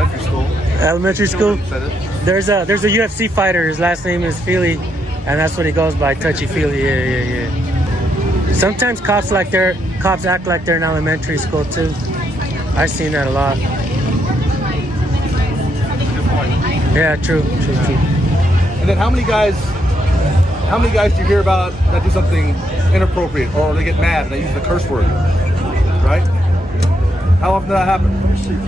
elementary school. Elementary school? There's a UFC fighter. His last name is Feely, and that's what he goes by, Touchy Feely. Yeah. Sometimes cops act like they're in elementary school too. I've seen that a lot. Yeah, true. And then how many guys do you hear about that do something inappropriate, or they get mad and they use the curse word, right? How often does that happen?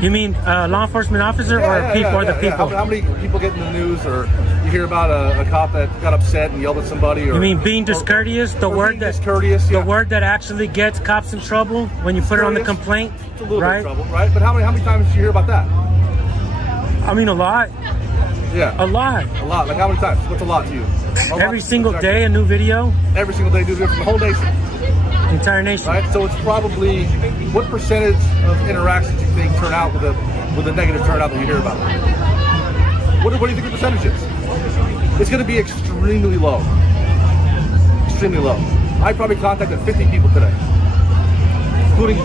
You mean law enforcement officer or the people? How many people get in the news, or you hear about a cop that got upset and yelled at somebody? Or, you mean being discourteous? The word that actually gets cops in trouble when you put it on the complaint? It's a little bit of trouble, right? But how many times do you hear about that? I mean, a lot. Yeah. A lot. Like how many times? What's a lot to you? Every single day, a new video. Every single day, new video from the whole nation. Entire nation. Right. So it's probably, what percentage of interactions do you think turn out with a negative turnout that you hear about? What do you think the percentage is? It's going to be extremely low. Extremely low. I probably contacted 50 people today, including.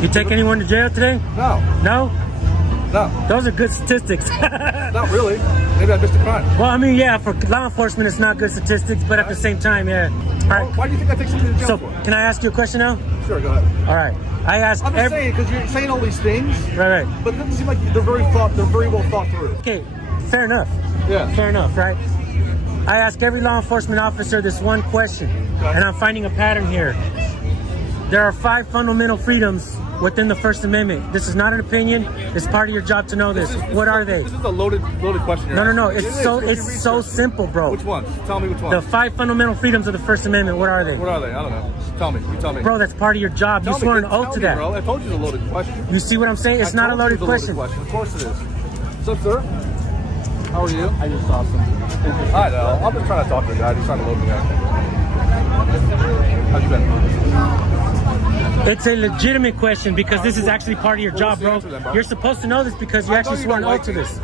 You take anyone to jail today? No. No. No. Those are good statistics. Not really. Maybe I missed a crime. Well, I mean, yeah, for law enforcement, it's not good statistics, but at the same time, yeah. All right. Why do you think I take somebody to jail for? Can I ask you a question now? Sure, go ahead. All right. I'm just saying, because you're saying all these things. Right. But it doesn't seem like they're very well thought through. Okay, fair enough. Yeah. Fair enough, right? I ask every law enforcement officer this one question, and I'm finding a pattern here. There are 5 fundamental freedoms within the First Amendment. This is not an opinion. It's part of your job to know this. What are they? This is a loaded question. No. It's so simple, bro. Which ones? Tell me which ones. The 5 fundamental freedoms of the First Amendment. What are they? What are they? I don't know. Tell me. You tell me. Bro, that's part of your job. You swore an oath to that. Bro, I told you it's a loaded question. You see what I'm saying? It's not a loaded question. Of course it is. What's up, sir? How are you? I just saw some. I know. I'm just trying to talk to the guy. He's trying to load me up. How'd you been? It's a legitimate question because this is actually part of your job, bro. You're supposed to know this because you actually swore an oath to this.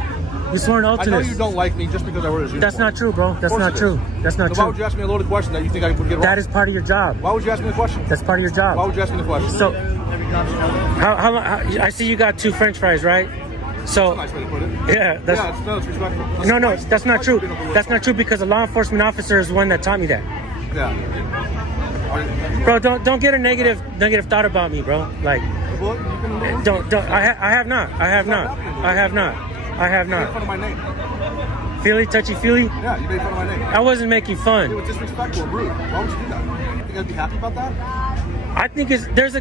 You swore an oath to this. I know you don't like me just because I wear this uniform. That's not true, bro. That's not true. That's not true. Why would you ask me a loaded question that you think I would get wrong? That is part of your job. Why would you ask me the question? That's part of your job. Why would you ask me the question? So, how long? I see you got 2 French fries, right? So, that's a nice way to put it. Yeah, it's respectful. No, that's not true. That's not true because a law enforcement officer is one that taught me that. Yeah. Bro, don't get a negative thought about me, bro. Like, don't. I have not. You made fun of my name. Feely, touchy feely. Yeah, you made fun of my name. I wasn't making fun. It was disrespectful and rude. Why would you do that? You think I'd be happy about that? I think there's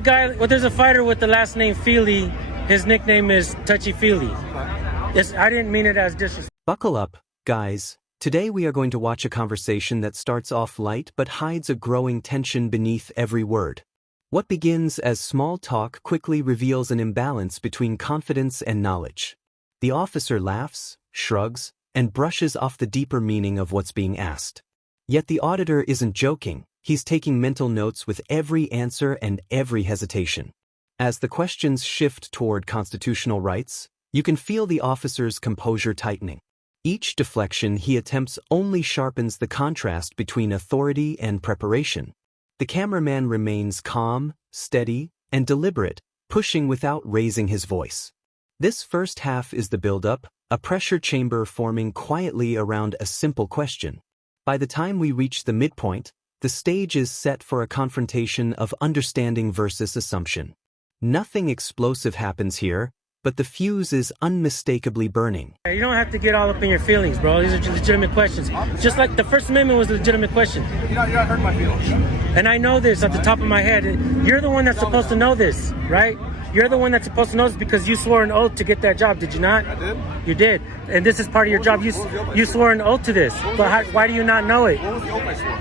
a fighter with the last name Feely. His nickname is Touchy Feely. Okay. I didn't mean it as disrespect. Buckle up, guys. Today we are going to watch a conversation that starts off light but hides a growing tension beneath every word. What begins as small talk quickly reveals an imbalance between confidence and knowledge. The officer laughs, shrugs, and brushes off the deeper meaning of what's being asked. Yet the auditor isn't joking. He's taking mental notes with every answer and every hesitation. As the questions shift toward constitutional rights, you can feel the officer's composure tightening. Each deflection he attempts only sharpens the contrast between authority and preparation. The cameraman remains calm, steady, and deliberate, pushing without raising his voice. This first half is the build-up, a pressure chamber forming quietly around a simple question. By the time we reach the midpoint, the stage is set for a confrontation of understanding versus assumption. Nothing explosive happens here, but the fuse is unmistakably burning. You don't have to get all up in your feelings, bro. These are legitimate questions. Just like the First Amendment was a legitimate question. You're not hurting my feelings. And I know this at the top of my head. You're the one that's supposed to know this, right? You're the one that's supposed to know this because you swore an ooth to get that job, did you not? I did. You did. And this is part of your job. You swore an oath to this. But why do you not know it? What was the oath I swore?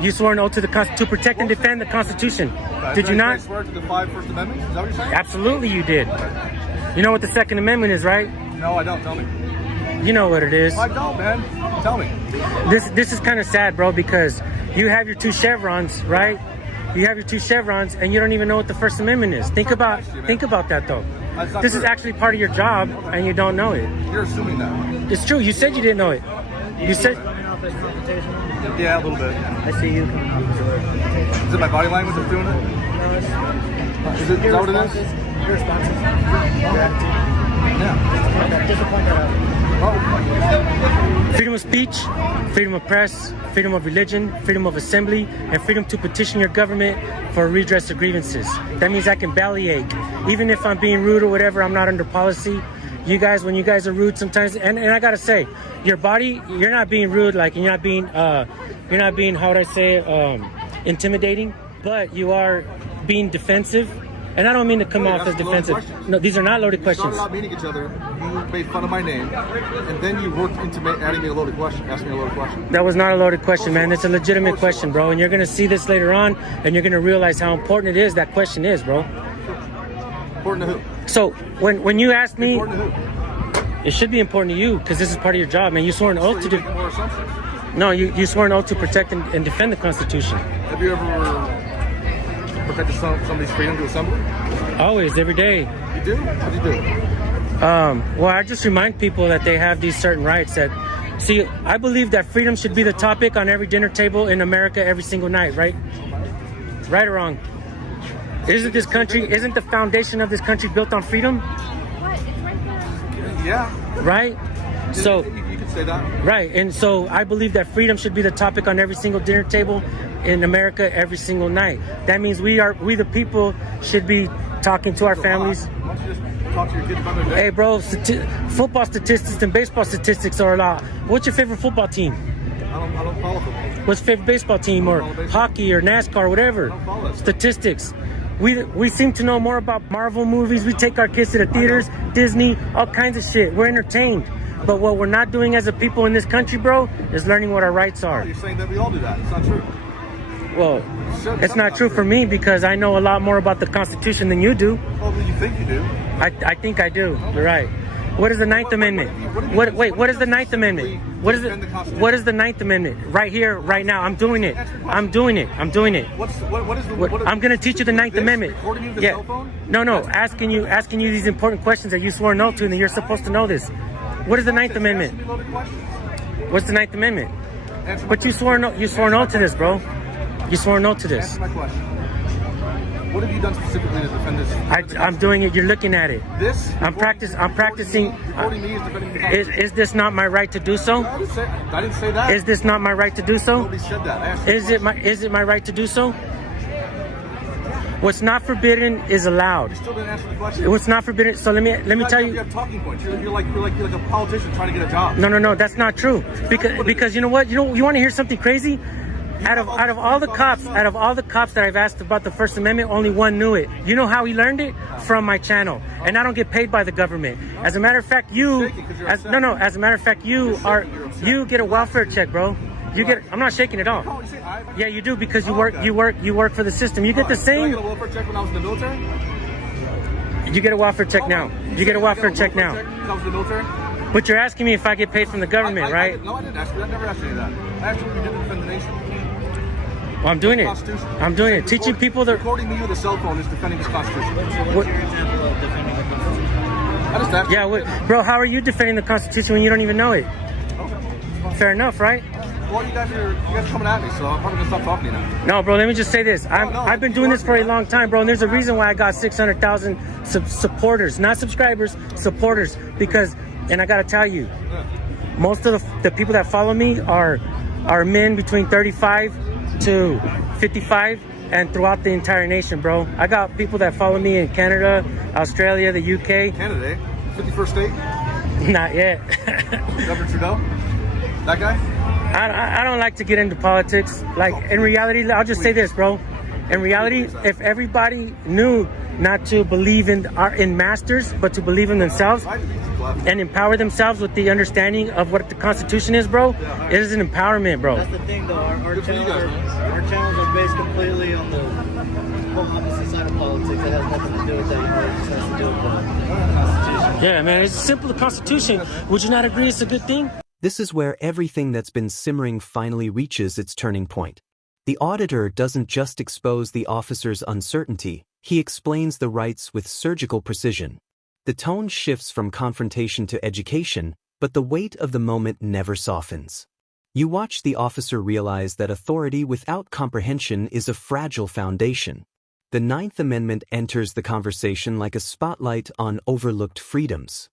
You swore an oath to protect and defend the Constitution. Did you not? Did I swear to the 5 First Amendments? Is that what you're saying? Absolutely you did. You know what the Second Amendment is, right? No, I don't. Tell me. You know what it is. I don't, man. Tell me. This is kind of sad, bro, because you have your 2 chevrons, right? You have your 2 chevrons, and you don't even know what the First Amendment is. Think about that, though. This is actually part of your job, and you don't know it. You're assuming that. It's true. You said you didn't know it. You said. Yeah, a little bit. I see you coming up to it. Is it my body language that's doing it? No, Is that what it is? Your responses. Yeah. point that out. Freedom of speech, freedom of press, freedom of religion, freedom of assembly, and freedom to petition your government for redress of grievances. That means I can bellyache. Even if I'm being rude or whatever, I'm not under policy. You guys, when you guys are rude sometimes, and I gotta say, your body, you're not being rude, like you're not being, how would I say, intimidating, but you are being defensive. And I don't mean to come off as defensive. No, these are not loaded questions. We started out meeting each other. You made fun of my name, and then you worked into adding me a loaded question, asking me a loaded question. That was not a loaded question, man. It's a legitimate question, bro. And you're gonna see this later on, and you're gonna realize how important it is that question is, bro. Important to who? So when you asked me, Important to who? it should be important to you because this is part of your job, man. You swore an oath to do. More assumptions. No, you swore an oath to protect and defend the Constitution. Have you ever protected somebody's freedom to assembly? Always, every day. You do? What do you do? Well, I just remind people that they have these certain rights. That, see, I believe that freedom should be the topic on every dinner table in America every single night, right? Right or wrong? Isn't the foundation of this country built on freedom? Yeah. Right? So, you could say that. right. And so I believe that freedom should be the topic on every single dinner table in America every single night. That means we the people should be talking to our families. Why don't you just talk to your kids about their day? Hey, bro, football statistics and baseball statistics are a lot. What's your favorite football team? I don't follow football. What's your favorite baseball team, or hockey or NASCAR, whatever? don't follow that. Statistics. We seem to know more about Marvel movies. We take our kids to the theaters, Disney, all kinds of shit. We're entertained. But what we're not doing as a people in this country, bro, is learning what our rights are. You're saying that we all do that. It's not true. Well, it's not true for me because I know a lot more about the Constitution than you do. Well, you think you do. I think I do. You're right. What is the Ninth Amendment? What is the Ninth Amendment? What is the Ninth Amendment? Right here, right now. I'm doing it. I'm doing it. I'm gonna teach you the Ninth Amendment. Yeah. No. Asking you these important questions that you swore no to, and you're supposed to know this. What is the Ninth Amendment? What's the Ninth Amendment? But you swore no to this, bro. You swore no to this. Answer my question. What have you done specifically to defend this? I'm doing it. You're looking at it. This? I'm practicing. Recording me is defending the Constitution. Is this not my right to do so? I didn't say that. Is this not my right to do so? Nobody said that. I asked you a question. Is it my right to do so? What's not forbidden is allowed. You still didn't answer the question. What's not forbidden? So let me tell You you. have talking points. You're like a politician trying to get a job. No, that's not true. Because you know what? You want to hear something crazy? Out of all the cops that I've asked about the First Amendment, only one knew it. You know how he learned it? From my channel. And I don't get paid by the government. As a matter of fact, you get a welfare check, bro. I'm not shaking at all. Yeah, you do because you work for the system. You get the same. Did I get a welfare check when I was in the military? You get a welfare check now. You get a welfare check now. When I was in the military? But you're asking me if I get paid from the government, right? No, I didn't ask you. I never asked you that. I asked you what you did to defend the nation. Well, I'm doing it. I'm doing it. Teaching people that. Recording me with a cell phone is defending this Constitution. What's your example of defending the Constitution? I just asked you. Yeah, bro, how are you defending the Constitution when you don't even know it? Okay. Fair enough, right? Well, you guys are coming at me, so I'm probably gonna stop talking to you now. No, bro, let me just say this. I've been doing this for a long time, bro, and there's a reason why I got 600,000 supporters, not subscribers, supporters, because, and I gotta tell you, most of the people that follow me are men between 35 to 55 and throughout the entire nation, bro. I got people that follow me in Canada, Australia, the UK. Canada, 51st state? Not yet. Governor Trudeau? That guy? I don't like to get into politics. Like, in reality, I'll just say this, bro. In reality, if everybody knew not to believe in masters, but to believe in themselves and empower themselves with the understanding of what the Constitution is, bro, it is an empowerment, bro. That's the thing, though. Our channels are based completely on the opposite side of politics. That has nothing to do with that. It just has to do with the Constitution. Yeah, man, it's simple. The Constitution. Would you not agree it's a good thing? This is where everything that's been simmering finally reaches its turning point. The auditor doesn't just expose the officer's uncertainty, he explains the rights with surgical precision. The tone shifts from confrontation to education, but the weight of the moment never softens. You watch the officer realize that authority without comprehension is a fragile foundation. The Ninth Amendment enters the conversation like a spotlight on overlooked freedoms.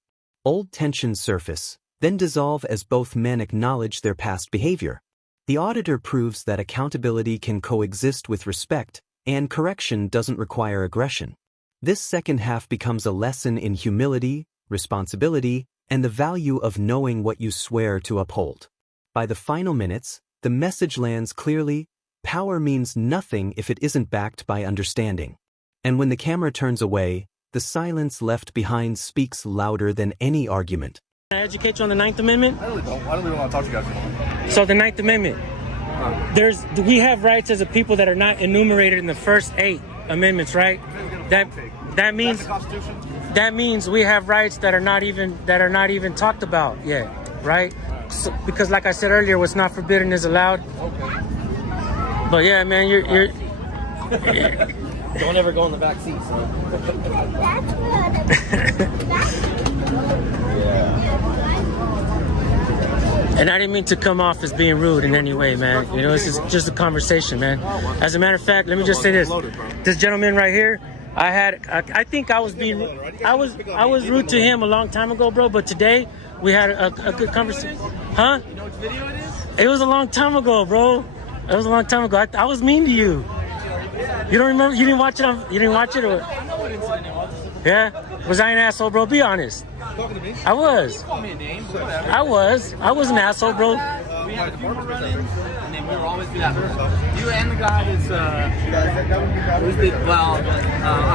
Old tensions surface, then dissolve as both men acknowledge their past behavior. The auditor proves that accountability can coexist with respect, and correction doesn't require aggression. This second half becomes a lesson in humility, responsibility, and the value of knowing what you swear to uphold. By the final minutes, the message lands clearly: power means nothing if it isn't backed by understanding. And when the camera turns away, the silence left behind speaks louder than any argument. Can I educate you on the Ninth Amendment? I really don't. I don't really want to talk to you guys anymore. So the Ninth Amendment, we have rights as a people that are not enumerated in the first 8 amendments, right? That means That's the Constitution? that means we have rights that are not even talked about yet, right? So, because like I said earlier, what's not forbidden is allowed. Okay. But yeah, man, you're Don't ever go in the back seat, son. And I didn't mean to come off as being rude in any way, man. You know, this is just a conversation, man. As a matter of fact, let me just say this: this gentleman right here, I think I was rude to him a long time ago, bro. But today we had a good conversation. Huh? You know which video it is? It was a long time ago, bro. It was a long time ago. I was mean to you. You don't remember? You didn't watch it? You didn't watch it? Or? I know what incident it was. Yeah? Was I an asshole, bro? Be honest. Talking to me? I was. Call me a name, but whatever. I was an asshole, bro. We had a few more run-ins, and then we were always be that person. You and the guy I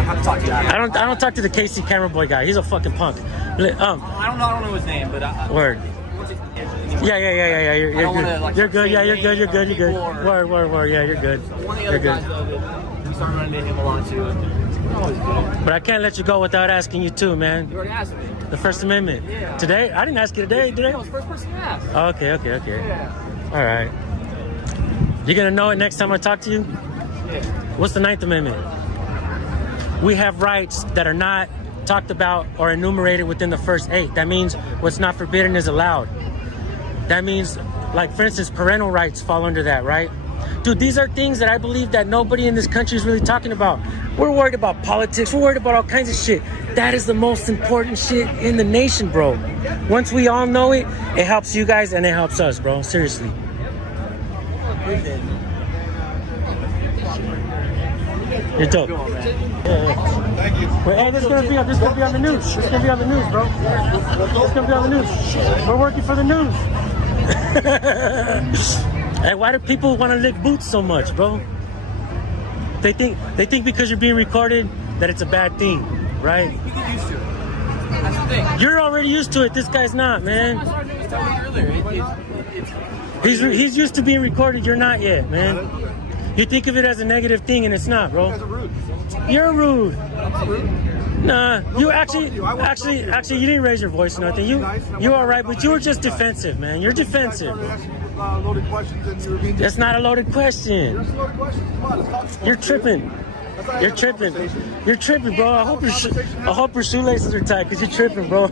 have to talk to you. I don't talk to the KC camera boy guy. He's a fucking punk. I don't know his name, but Word. Yeah. You're good. Yeah, you're good. You're good. Word. Yeah, you're good. One of the You're other good. guys, though, we started running into him a lot too. We're always good. But I can't let you go without asking you too, man. You already asked me. The First Amendment. Yeah. Today? I didn't ask you today, did I was I? the first person to ask. Okay. Yeah. All right. You're gonna know it next time I talk to you? Yeah. What's the Ninth Amendment? We have rights that are not talked about or enumerated within the first 8. That means what's not forbidden is allowed. That means, like, for instance, parental rights fall under that, right? Dude, these are things that I believe that nobody in this country is really talking about. We're worried about politics. We're worried about all kinds of shit. That is the most important shit in the nation, bro. Once we all know it, it helps you guys and it helps us, bro. Seriously. You're dope. Yeah. Thank you. Wait, hey, this is gonna be on the news. This is gonna be on the news, bro. It's gonna be on the news. We're working for the news. Hey, why do people want to lick boots so much, bro? They think because you're being recorded that it's a bad thing, right? You get used to it. That's the thing. You're already used to it. This guy's not, My man. sergeant was telling me earlier. He's used to being recorded. You're not yet, man. You think of it as a negative thing, and it's not, You guys bro. are rude. You're rude. I'm not rude. Nah, you actually, I want to talk to you. you didn't raise your voice or nothing. You all right, but you were just defensive, man. You're I defensive. started asking loaded questions and you were being That's not a loaded question. That's a loaded question. Come on, let's talk. You're tripping. That's not You're having a tripping. conversation. You're tripping, bro. I hope your shoelaces are tight, cause you're tripping, bro.